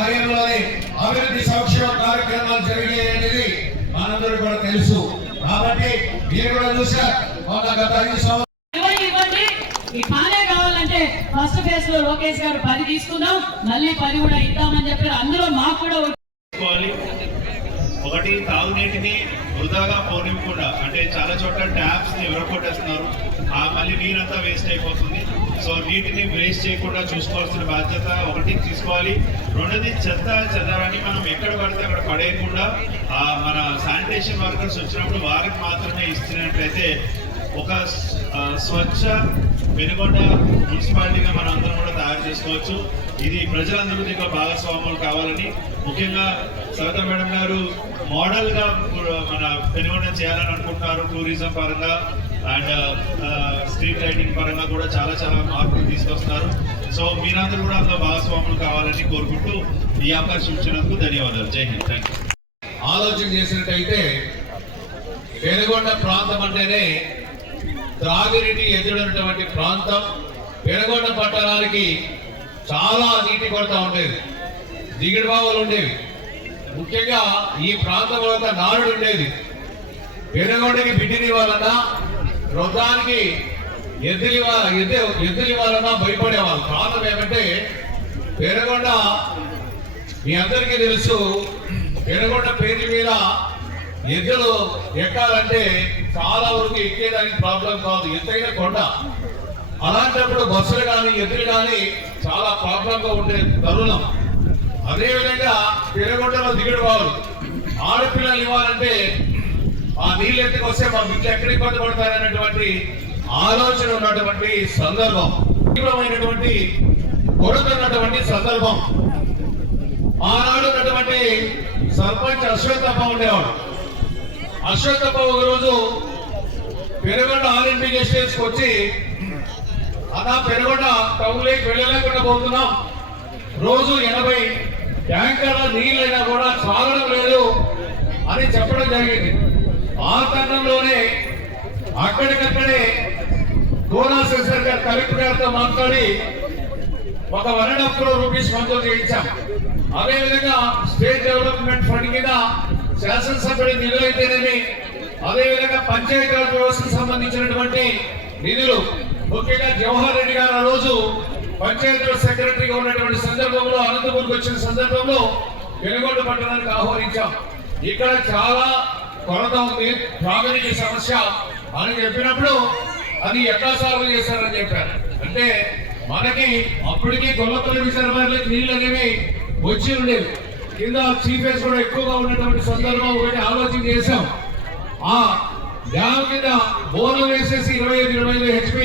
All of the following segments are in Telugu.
హయాంలోనే అభివృద్ధి సంక్షేమ కార్యక్రమాలు జరిగాయనేది మనందరూ కూడా తెలుసు. కాబట్టి మీరు కూడా చూసారు గత 5 సంవత్సరాలు ఈ పానే కావాలంటే ఫస్ట్ ఫేజ్ లో లోకేష్ గారు 10 తీసుకుందాం, మళ్ళీ 10 కూడా ఇద్దామని చెప్పారు. అందులో మాకు కూడా ఒకటి తాగునీటిని వృధాగా పోనివ్వకుండా, అంటే చాలా చోట్ల ట్యాప్స్ ని విరగొట్టేస్తున్నారు, మళ్ళీ నీరంతా వేస్ట్ అయిపోతుంది. సో నీటిని వేస్ట్ చేయకుండా చూసుకోవాల్సిన బాధ్యత ఒకటి తీసుకోవాలి. రెండోది చెదారాన్ని మనం ఎక్కడ పడితే అక్కడ పడేయకుండా మన శానిటేషన్ వర్కర్స్ వచ్చినప్పుడు వారికి మాత్రమే ఇస్తున్నట్లయితే ఒక స్వచ్ఛ పెనుగొండ మున్సిపాలిటీగా మనం అందరం కూడా తయారు చేసుకోవచ్చు. ఇది ప్రజలందరూ దీంట్లో భాగస్వాములు కావాలని, ముఖ్యంగా సవిత మేడం గారు మోడల్ గా మన పెనుగొండ చేయాలని అనుకుంటున్నారు. టూరిజం పరంగా అండ్ స్ట్రీట్ లైటింగ్ పరంగా కూడా చాలా మార్పులు తీసుకొస్తున్నారు. సో మీరందరూ కూడా అందులో భాగస్వాములు కావాలని కోరుకుంటూ ఈ అవకాశం ఇచ్చినందుకు ధన్యవాదాలు. జై హింద్. Thank you. ఆలోచన చేసినట్టయితే పెనుగొండ ప్రాంతం అంటేనే త్రాగునీటి ఎదురైనటువంటి ప్రాంతం. పెనుగొండ పట్టణానికి చాలా నీటి కొరత ఉండేది, దిగుడు బావులు ఉండేవి. ముఖ్యంగా ఈ ప్రాంతంలో ఒక నారుడు ఉండేది. పెనుగొండకి బిడ్డినివ్వాలన్నా, వృద్ధానికి ఎద్దులివ్వాలన్నా భయపడేవాళ్ళు. కారణం ఏమంటే పెనుగొండ మీ అందరికీ తెలుసు, పెనుగొండ పేరు మీద ఎద్దులు ఎక్కాలంటే చాలా వరకు ఎక్కేదానికి ప్రాబ్లం కాదు, ఎత్తైన కొండ. అలాంటప్పుడు బస్సులు కానీ ఎద్దులు కానీ చాలా ప్రాబ్లంగా ఉండే తరుణం. అదేవిధంగా పెనుగొండలో దిగుడు బావులు, ఆడపిల్లలు ఇవ్వాలంటే ఆ నీళ్ళు ఎత్తుకొస్తే మా బిడ్డలు ఎక్కడ ఇబ్బంది పడతారనేటువంటి ఆలోచన ఉన్నటువంటి సందర్భం, తీవ్రమైనటువంటి కొడుతున్నటువంటి సందర్భం. ఆనాడు ఉన్నటువంటి సర్పంచ్ అశ్వత్థప్ప ఉండేవాడు. అశ్వత్థప్ప ఒక రోజు పెనుగొండ ఆర్ఎండ్బి గెస్ట్ వచ్చి, అలా పెనుగొండ టౌన్లోకి వెళ్ళలేకుండా పోతున్నాం, రోజు 80 ట్యాంకర్ల నీళ్ళైనా కూడా చాలడం లేదు అని చెప్పడం జరిగింది. ఆ తరుణంలోనే అక్కడికక్కడే కోనాశేఖర్ గారు కలెక్టర్ గారితో మాట్లాడి ఒక 1.5 crore రూపీస్ మంజూరు చేయించాం. అదేవిధంగా స్టేట్ డెవలప్మెంట్ ఫండ్ కింద శాసనసభ్యుడి నిధులు అయితేనేమి, అదేవిధంగా పంచాయతీరాజ్ వ్యవస్థకు సంబంధించినటువంటి నిధులు, ముఖ్యంగా జవహర్ రెడ్డి గారు ఆ రోజు పంచాయతీరాజ్ సెక్రటరీగా ఉన్నటువంటి సందర్భంలో అనంతపూర్కి వచ్చిన సందర్భంలో పెనుగొండ పట్టణానికి ఆహ్వానించాం. ఇక్కడ చాలా కొరత ఉంది, త్రాగునీటి సమస్య అని చెప్పినప్పుడు అది ఎట్లా సాల్వ్ చేశారని చెప్పారు. అంటే మనకి అప్పటికి గొల్లపల్లి రిజర్వాయర్లకి నీళ్ళు అనేవి వచ్చి ఉండేవి, కింద చీఫేస్ కూడా ఎక్కువగా ఉన్నటువంటి సందర్భం ఒకటి ఆలోచన చేశాం. ఆ డ్యామ్ కింద బోర్లు వేసేసి 25 HP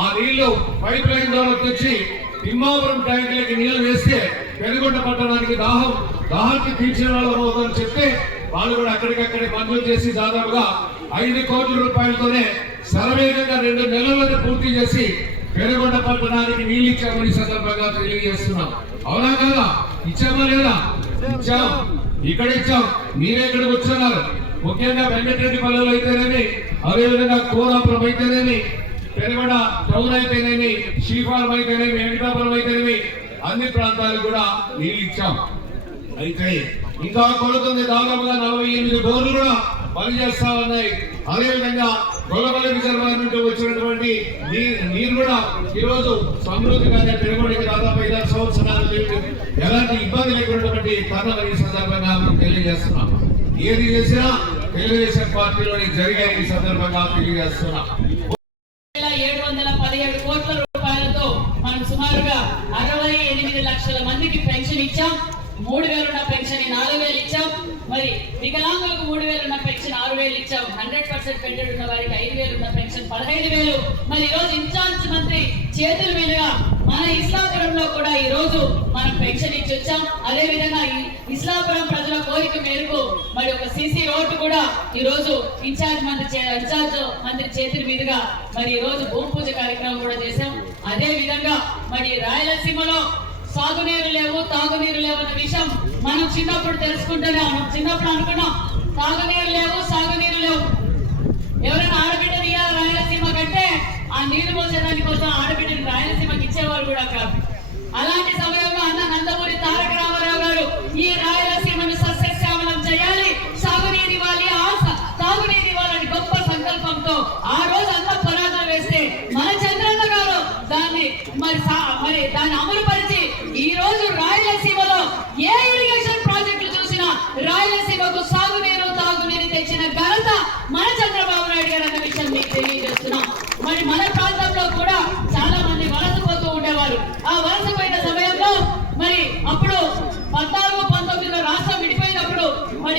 ఆ నీళ్లు పైప్ లైన్ ద్వారా తెచ్చి తిమ్మాపురం ట్యాంకులకి నీళ్లు వేస్తే పెనుగొండ పట్టణానికి దాహానికి తీర్చిన వాళ్ళు అవుతుందని చెప్తే వాళ్ళు కూడా అక్కడికక్కడే మంజూరు చేసి దాదాపుగా 5 కోట్ల రూపాయలతోనే శరవేగంగా 2 నెలలను పూర్తి చేసి పెనుగొండ పట్టణానికి నీళ్ళు ఇచ్చామని సందర్భంగా తెలియజేస్తున్నాం. అవునా కదా? ఇచ్చామా లేదా? ఇచ్చాం. ఇక్కడ ఇచ్చాం. మీరే ఇక్కడికి వచ్చున్నారు. ముఖ్యంగా వెంకటరెడ్డి పల్లెలు అయితేనేమి, అదేవిధంగా కోరాపురం అయితేనేమి, పెనుగొండ టౌన్ అయితేనేమి, శ్రీఫారం అయితేనేమి, వెంకటాపురం అయితేనేమి, అన్ని ప్రాంతాలకు కూడా నీళ్ళు ఇచ్చాం. అయితే ఇంకా కొడుతుంది, దాదాపుగా 48 బోర్లు కూడా పనిచేస్తా ఉన్నాయి. అదేవిధంగా గొల్లపల్లి రిజర్వాయర్ నుండి వచ్చినటువంటి నీరు కూడా ఈరోజు సమృద్ధిగానే పెనుగొండకి దాదాపు 5 సంవత్సరాలు ఎలాంటి ఇబ్బంది లేకున్నటువంటి తరుణం ఈ సందర్భంగా మనం తెలియజేస్తున్నాం. ఏది చేసినా తెలుగుదేశం పార్టీలోని జరిగాయి ఈ సందర్భంగా తెలియజేస్తున్నాం. 717 కోట్ల రూపాయలతో మనం సుమారుగా 68 లక్షల మందికి పెన్షన్ ఇచ్చాం. 3000 ఉన్న పెన్షన్ 4000 ఇచ్చాం. మరి వికలాంగులకు 3000 ఉన్న పెన్షన్ 6000 ఇచ్చాం. 100% పెండెడ్ ఉన్న వారికి 5000 ఉన్న పెన్షన్ 15000. మరి ఈ రోజు ఇన్ఛార్జ్ మంత్రి చేతుల మీదుగా మన ఇస్లాపురంలో కూడా ఈ రోజు మనం పెన్షన్ ఇచ్చి వచ్చాం. అదే విధంగా ఇస్లాపురం ప్రజల కోరిక మేరకు మరి ఒక సీసీ రోడ్డు కూడా ఈ రోజు ఇన్ఛార్జ్ మంత్రి చేతుల మీదుగా మరి ఈ రోజు భూమి పూజ కార్యక్రమం కూడా చేశాం. అదే విధంగా మరి రాయలసీమలో సాగునీరు లేవు, తాగునీరు లేవు అన్న విషయం మనం చిన్నప్పుడు తెలుసుకుంటూనే ఉన్నాం. చిన్నప్పుడు అనుకున్నాం తాగునీరు లేవు, సాగునీరు లేవు. ఎవరైనా ఆడబిడ్డ తీయాలి రాయలసీమ కంటే ఆ నీళ్లు పోసేదాని కోసం ఆడబిడ్డని రాయలసీమకి ఇచ్చేవారు కూడా కాదు. అలాంటి సమయంలో అన్న నందమూరి తారక రామారావు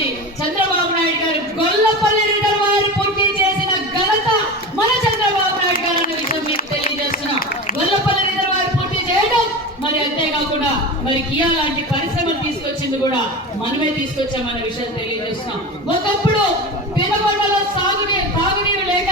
మరి చంద్రబాబు నాయుడు గారు గొల్లపల్లి రిజర్వాయర్ పూర్తి చేసిన ఘనత మన చంద్రబాబు నాయుడు గారు అన్న విషయం మీకు తెలియజేస్తున్నాం. గొల్లపల్లి రిజర్వాయర్ పూర్తి చేయడం మరి అంతేకాకుండా మరి కియా లాంటి పరిశ్రమలు తీసుకొచ్చింది కూడా మనమే తీసుకొచ్చామన్న విషయం తెలియజేస్తున్నాం. ఒకప్పుడు పెనుగొండలో తాగునీరు లేక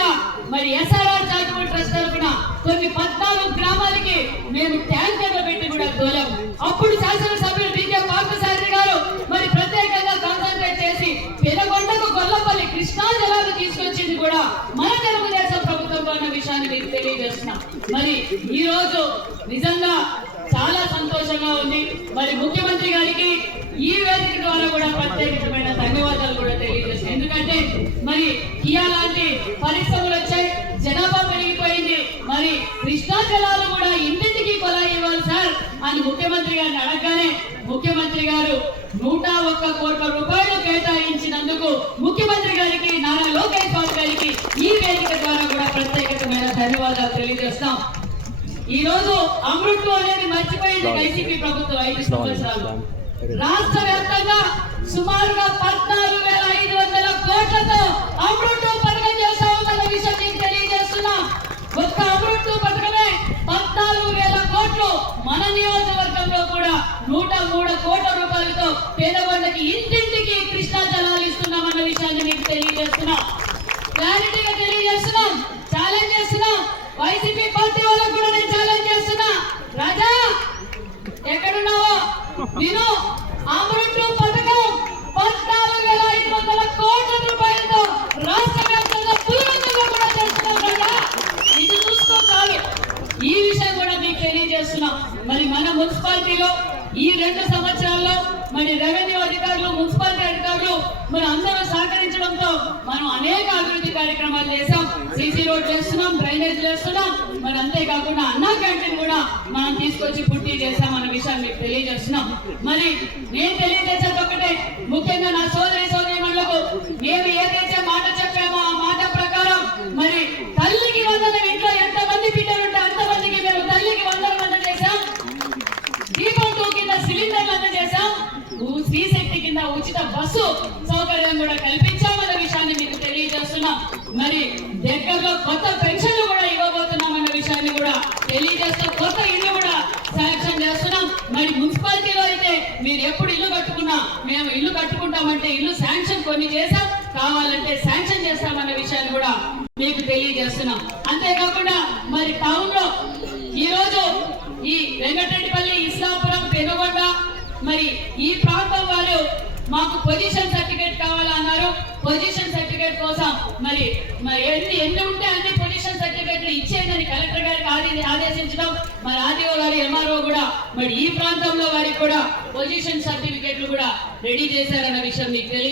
మరి ఎస్ఆర్ఆర్ చారిటబుల్ ట్రస్ట్ తరఫున కొన్ని 14 గ్రామాలకి మేము ట్యాంకర్లు పెట్టి కూడా తోలాం. అప్పుడు శాసనసభ్యులు బీకే పార్థసారథి గారు మరి ప్రత్యేకంగా కాన్సన్ట్రేట్ చేసి పెనుగొండకు గొల్లపల్లి కృష్ణా జలాలు తీసుకొచ్చింది కూడా మన తెలుగుదేశం ప్రభుత్వం అన్న విషయాన్ని మీకు తెలియజేస్తున్నాం. మరి ఈ రోజు నిజంగా చాలా సంతోషంగా ఉంది. మరి ముఖ్యమంత్రి గారికి ఈ వేదిక ద్వారా కూడా ప్రత్యేకమైన ధన్యవాదాలు కూడా తెలియజేస్తాం. ఎందుకంటే మరి కియా లాంటి పరిశ్రమలు వచ్చాయి, జనాభా పెరిగిపోయింది, మరి కృష్ణా జలాలు కూడా ఇంటింటికి కొలాయి ఇవ్వాలి సార్ అని ముఖ్యమంత్రి గారిని అడగగానే ముఖ్యమంత్రి గారు 101 కోట్ల రూపాయలు కేటాయించినందుకు ముఖ్యమంత్రి గారికి నారా లోకేష్ బాబు గారికి ఈ వేదిక ద్వారా కూడా ప్రత్యేకమైన ధన్యవాదాలు తెలియజేస్తాం. ఈ రోజు అమృత్ అనేది మర్చిపోయింది వైసీపీ ప్రభుత్వం 5 సంవత్సరాలు. రాష్ట్ర వ్యాప్తంగా సుమారుగా 14,500 కోట్లతో అమృత్ పథకం చేస్తామన్న విషయం మీకు తెలియజేస్తున్నాం. ఒక్క అమృత్ పథకమే 14,000 కోట్లు. మన నియోజకవర్గంలో కూడా 103 కోట్ల రూపాయలతో పేదవాళ్ళకి ఇంటింటికి కృష్ణా జలాలు ఇస్తున్నామన్న విషయాన్ని మీకు తెలియజేస్తున్నాం. క్లారిటీగా తెలియజేస్తున్నాం, ఛాలెంజ్ చేస్తున్నాం. వైసీపీ పార్టీ వాళ్ళకు కూడా నేను ఛాలెంజ్ చేస్తున్నా, రాజా ఎక్కడున్నావో నేను అమృత్ పథకం 14,500 కోట్ల రూపాయలతో రాష్ట్ర వ్యాప్తంగా పులివెందులో కూడా చేస్తున్నాం రాజా, ఇది చూసుకో చాలు. ఈ విషయం కూడా మీకు తెలియజేస్తున్నాం. మరి మన మున్సిపాలిటీలో ఈ 2 సంవత్సరాల్లో మరి రెవెన్యూ అధికారులు, మున్సిపాలిటీ అధికారులు మరి అందరూ సహకరించడంతో మనం అనేక అభివృద్ధి కార్యక్రమాలు చేసాం. సీసీ రోడ్లు వేస్తున్నాం, డ్రైనేజ్ వేస్తున్నాం. మరి అంతేకాకుండా అన్నా క్యాంటీన్ కూడా మనం తీసుకొచ్చి పూర్తి చేశామన్న విషయాన్ని మీకు తెలియజేస్తున్నాం. మరి నేను తెలియజేసేది ఒకటే, ముఖ్యంగా నా సోదరీమణులకు మేము ఏదైతే మాట చెప్పామో ఆ మాట ప్రకారం మరి తల్లికి వందనం, ఇంట్లో ఎంతమంది బిడ్డలుంటే అంతమందికి మేము తల్లికి వందనం అందజేశాం. దీపం 2 కింద సిలిండర్లు అందజేశాం. శ్రీశక్తి కింద ఉచిత బస్సు సౌకర్యం కూడా కల్పించామన్న విషయాన్ని మీకు తెలియజేస్తున్నాం. మరి దగ్గరలో కొత్త పెన్షన్లు కూడా ఇవ్వబోతున్నామన్న విషయాన్ని కూడా తెలియజేస్తూ కొత్త ఇల్లు కూడా శాంక్షన్ చేస్తున్నాం. మరి మున్సిపాలిటీలో అయితే మీరు ఎప్పుడు ఇల్లు కట్టుకున్నా మేము ఇల్లు కట్టుకుంటామంటే ఇల్లు శాంక్షన్ కొన్ని చేశాం, కావాలంటే శాంక్షన్ చేస్తామన్న విషయాన్ని కూడా మీకు తెలియజేస్తున్నాం. అంతేకాకుండా మరి టౌన్ లో ఈ రోజు ఈ వెంకటరెడ్డిపల్లి, ఇస్లాపురం, పెనుగొండ మరి ఈ ప్రాంతం వారు మాకు పొజిషన్ సర్టిఫికేట్ కావాలన్నారు. పొజిషన్ సర్టిఫికేట్ కోసం మరి ఎన్ని ఉంటే అన్ని పొజిషన్ సర్టిఫికేట్లు ఇచ్చేదని కలెక్టర్ గారికి ఆదేశించడం, మరి ఆర్డీఓ గారు, ఎంఆర్ఓ కూడా మరి ఈ ప్రాంతంలో వారికి కూడా పొజిషన్ సర్టిఫికేట్లు కూడా రెడీ చేశారన్న విషయం మీకు తెలియజేస్తారు.